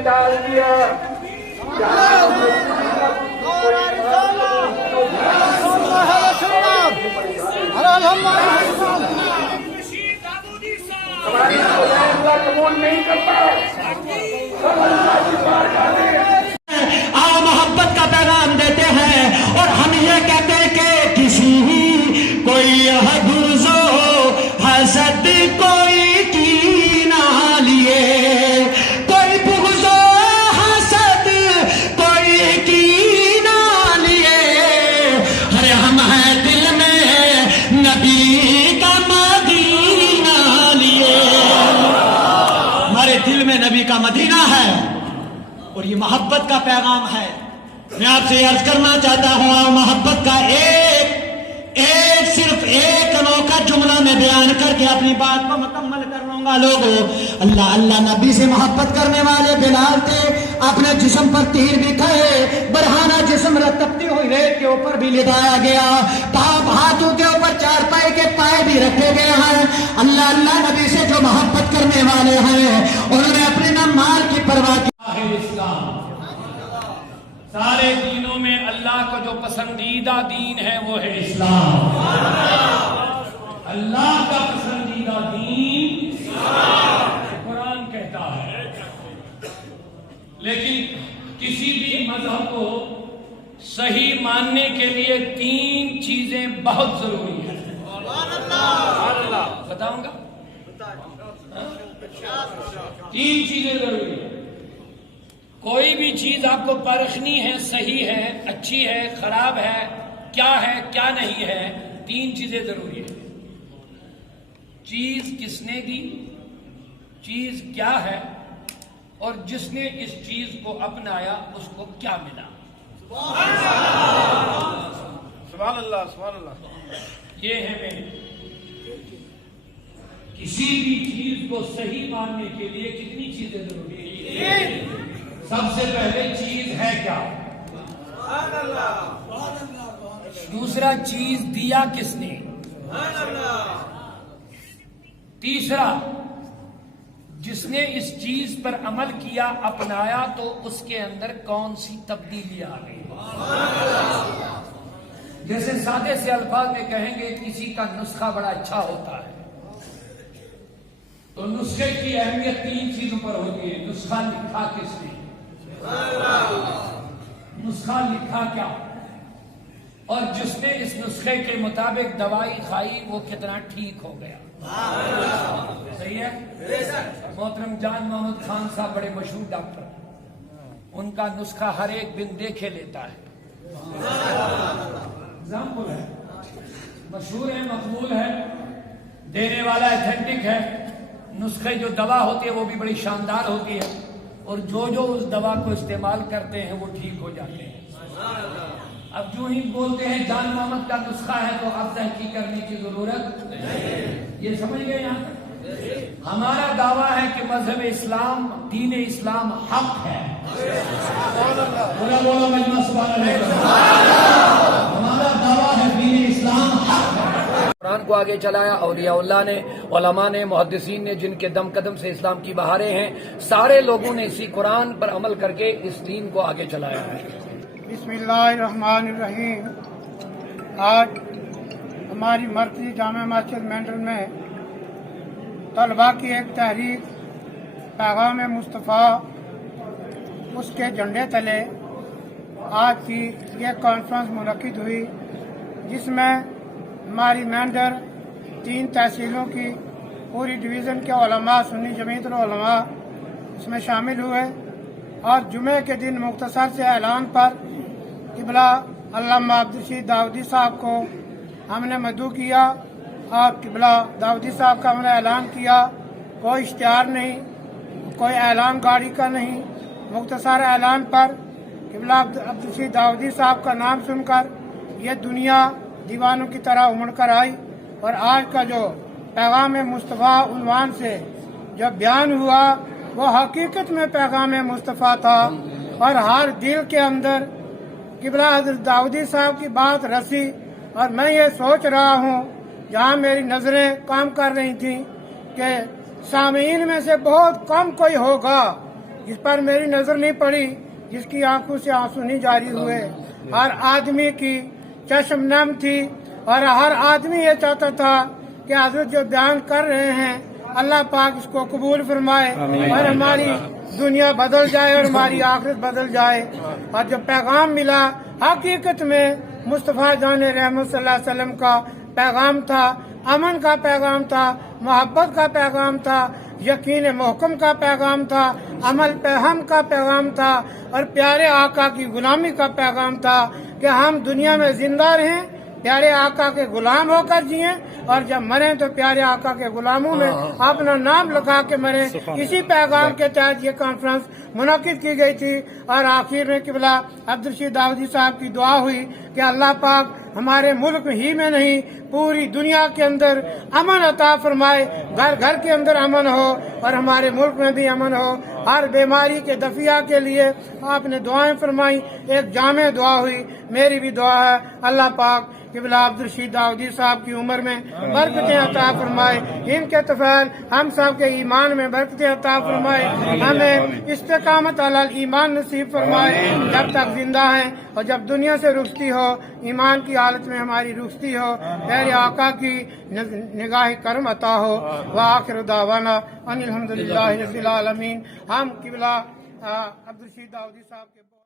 में डाल दिया। हमारी अल्लाह कबूल नहीं करता। आओ मोहब्बत का पैगाम देते हैं और हम ये कहते हैं कि किसी कोई गुर्जो हसद कोई की ना लिए, कोई बुग़्ज़ो हसद कोई की ना लिए। अरे हम हैं दिल में नबी का मदीना लिए, हमारे दिल में नबी का मदीना है और ये मोहब्बत का पैगाम है। मैं आपसे अर्ज करना चाहता हूँ, मोहब्बत का सिर्फ एक अनोखा जुमला में बयान करके अपनी बात को मुकम्मल कर लूंगा। लोगों, अल्लाह अल्लाह नबी से मोहब्बत करने वाले बिलाल थे, अपने जिस्म पर तीर भी थे, बरहाना जिस्म तपती हुई रेत के ऊपर भी लिटाया गया, हाथों के ऊपर चार पाए के पाए भी रखे गए हैं। अल्लाह अल्लाह नबी से जो मोहब्बत करने वाले हैं उन्होंने अपने न माल की परवाह की। इस्लाम सारे दीनों में अल्लाह का जो पसंदीदा दीन है वो है इस्लाम। अल्लाह का पसंदीदा दीन कुरान कहता है। लेकिन किसी भी मजहब को सही मानने के लिए तीन चीजें बहुत जरूरी है। बताऊंगा, तीन चीजें जरूरी है। कोई भी चीज आपको परखनी है, सही है, अच्छी है, खराब है, क्या नहीं है, तीन चीजें जरूरी है। चीज किसने दी, चीज क्या है, और जिसने इस चीज को अपनाया उसको क्या मिला। सुभान अल्लाह, सुभान अल्लाह। ये है मेरे। किसी भी चीज को सही मानने के लिए कितनी चीजें जरूरी है। सबसे पहले चीज है क्या, दूसरा चीज दिया किसने, तीसरा जिसने इस चीज पर अमल किया, अपनाया, तो उसके अंदर कौन सी तब्दीली आ गई। जैसे सादे से अल्फाज में कहेंगे किसी का नुस्खा बड़ा अच्छा होता है, तो नुस्खे की अहमियत तीन चीजों पर होती है। नुस्खा लिखा किसने, नुस्खा लिखा क्या, और जिसने इस नुस्खे के मुताबिक दवाई खाई वो कितना ठीक हो गया। सही है। मोहतरम जान मोहम्मद खान साहब बड़े मशहूर डॉक्टर, उनका नुस्खा हर एक बिन देखे लेता है। एग्जाम्पल है, मशहूर है, मकबूल है, देने वाला ऑथेंटिक है। नुस्खे जो दवा होती है वो भी बड़ी शानदार होती है, और जो उस दवा को इस्तेमाल करते हैं वो ठीक हो जाते हैं। अब जो ही बोलते हैं जान मोहम्मद का नुस्खा है तो अब तहकीक करने की जरूरत नहीं। ये समझ गए यहाँ तक। हमारा दावा है कि मजहब इस्लाम, दीन इस्लाम हक है। बोलो मजमा सुभान अल्लाह। हमारा दावा है दीन इस्लाम हक है। कुरान को आगे चलाया औलियाउल्लाह ने, उलमा ने, मुहद्दिसीन ने, जिनके दम कदम से इस्लाम की बहारें हैं, सारे लोगों ने इसी कुरान पर अमल करके इस दीन को आगे चलाया है। बिस्मिल्लाहिर्रहमानिर्रहीम। आज हमारी मरकज़ी जामा मस्जिद मेंढर में तलबा की एक तहरीक पैगाम मुस्तफ़ा, उसके झंडे तले आज की ये कॉन्फ्रेंस मुनक्किद हुई, जिसमें हमारी मेंढर 3 तहसीलों की पूरी डिवीज़न के उलमा, सुन्नी जमीयतुल उलमा इसमें शामिल हुए। और जुमे के दिन मुख्तसर से ऐलान पर क़िबला अल्लामा अब्दुल दाऊदी साहब को हमने मदऊ किया, और क़िबला दाऊदी साहब का हमने ऐलान किया। कोई इश्तिहार नहीं, कोई ऐलान गाड़ी का नहीं, मुख्तसर ऐलान पर क़िबला अब्दुल दाऊदी साहब का नाम सुनकर यह दुनिया दीवानों की तरह उमड़ कर आई। और आज का जो पैगाम मुस्तफ़ा उन्वान से जो बयान हुआ वो हकीकत में पैगाम मुस्तफ़ा था, और हर दिल के अंदर क़िबला हज़रत दाऊदी साहब की बात रसी। और मैं ये सोच रहा हूँ, जहाँ मेरी नज़रें काम कर रही थी, कि सामीन में से बहुत कम कोई होगा जिस पर मेरी नजर नहीं पड़ी, जिसकी आंखों से आंसू नहीं जारी हुए। हर आदमी की चश्म नम थी और हर आदमी ये चाहता था कि हजरत जो बयान कर रहे हैं अल्लाह पाक इसको कबूल फरमाए और हमारी दुनिया बदल जाए और हमारी आखिरत बदल जाए। और जो पैगाम मिला हकीकत में मुस्तफ़ा जान रहमत सल्लल्लाहु अलैहि वसल्लम का पैगाम था, अमन का पैगाम था, मोहब्बत का पैगाम था, यकीन मोहकम का पैगाम था, अमल पे हम का पैगाम था और प्यारे आका की गुलामी का पैगाम था कि हम दुनिया में जिंदा रहें, प्यारे आका के गुलाम होकर जिए और जब मरें तो प्यारे आका के गुलामों में अपना नाम लिखा के मरें। इसी पैगाम के तहत ये कॉन्फ्रेंस मुनक्किद की गई थी और आखिर में किबला अब्दुल दाऊदी साहब की दुआ हुई कि अल्लाह पाक हमारे मुल्क ही में नहीं पूरी दुनिया के अंदर अमन अता फरमाए, घर घर के अंदर अमन हो और हमारे मुल्क में भी अमन हो। हर बीमारी के दफिया के लिए आपने दुआएं फरमाई, एक जामे दुआ हुई। मेरी भी दुआ है अल्लाह पाक किबला अब्दुल दाऊदी साहब की उम्र में बरकतें अता फरमाए, इनके तफैल हम सब के ईमान में बरकतें अता फरमाए, हमें इस्तेकामत अलल ईमान नसीब फरमाए जब तक जिंदा हैं और जब दुनिया से रुखसती हो, ईमान की हालत में हमारी रुखसती हो, प्यारे आका की निगाह करम अता हो। व आखिर दावाना अनिल हम्दुलिल्लाहि रब्बिल आलमीन। हम किबला अब्दुल दाऊदी साहब के